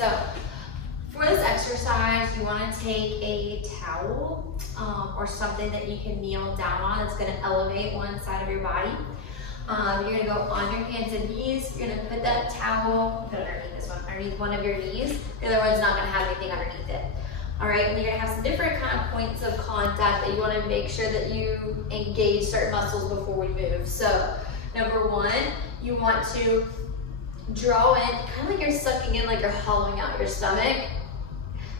So for this exercise, you want to take a towel or something that you can kneel down on. It's going to elevate one side of your body. You're going to go on your hands and knees. You're going to put that towel, put it underneath this one, underneath one of your knees. The other one's not going to have anything underneath it. All right, and you're going to have some different kind of points of contact that you want to make sure that you engage certain muscles before we move. So number one, you want to draw in, kind of like you're sucking in, like you're hollowing out your stomach.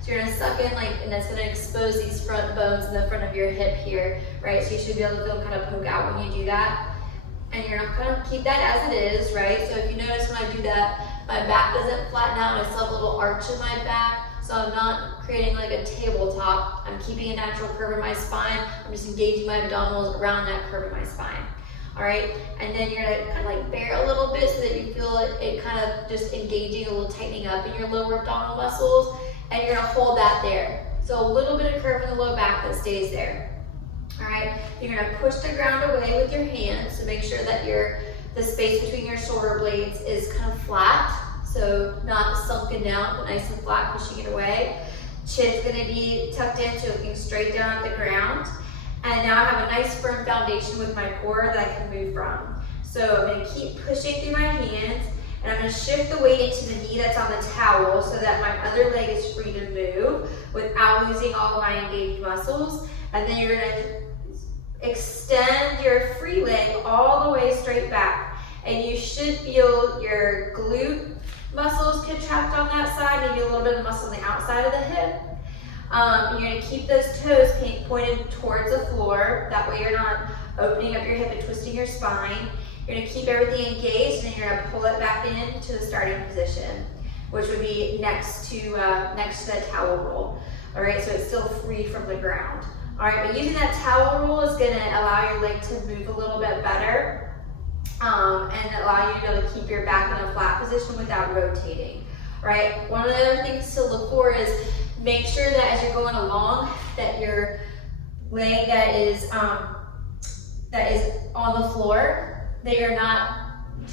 So you're gonna suck in, and that's gonna expose these front bones in the front of your hip here, right? So you should be able to feel kind of poke out when you do that. And you're not gonna keep that as it is, right? So if you notice when I do that, my back doesn't flatten out, I still have a little arch in my back. So I'm not creating like a tabletop. I'm keeping a natural curve in my spine. I'm just engaging my abdominals around that curve in my spine. All right, and then you're gonna kind of like bear a little bit so that you feel it kind of just engaging, a little tightening up in your lower abdominal muscles. And you're gonna hold that there. So a little bit of curve in the low back that stays there. All right, you're gonna push the ground away with your hands to make sure that the space between your shoulder blades is kind of flat. So not sunken down, but nice and flat, pushing it away. Chin's gonna be tucked in, so looking straight down at the ground. And now I have a nice firm foundation with my core that I can move from. So I'm gonna keep pushing through my hands, and I'm gonna shift the weight into the knee that's on the towel so that my other leg is free to move without losing all of my engaged muscles. And then you're gonna extend your free leg all the way straight back. And you should feel your glute muscles contract on that side, maybe a little bit of muscle on the outside of the hip. You're gonna keep those toes pointed towards the floor. That way you're not opening up your hip and twisting your spine. You're gonna keep everything engaged, and then you're gonna pull it back into the starting position, which would be next to the towel roll. All right, so it's still free from the ground. All right, but using that towel roll is gonna allow your leg to move a little bit better and allow you to be able to keep your back in a flat position without rotating. Right? One of the other things to look for is make sure that as you're going along, that your leg that is on the floor, that you're not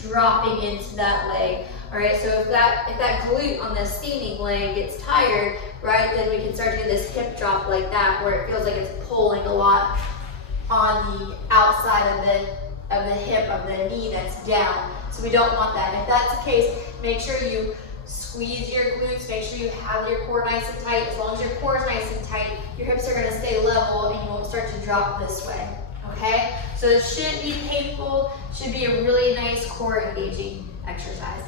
dropping into that leg. All right, so if that glute on the standing leg gets tired, right, then we can start to do this hip drop like that, where it feels like it's pulling a lot on the outside of the hip of the knee that's down. So we don't want that. If that's the case, make sure you squeeze your glutes, make sure you have your core nice and tight. As long as your core is nice and tight, your hips are gonna stay level and you won't start to drop this way, okay? So it shouldn't be painful, should be a really nice core engaging exercise.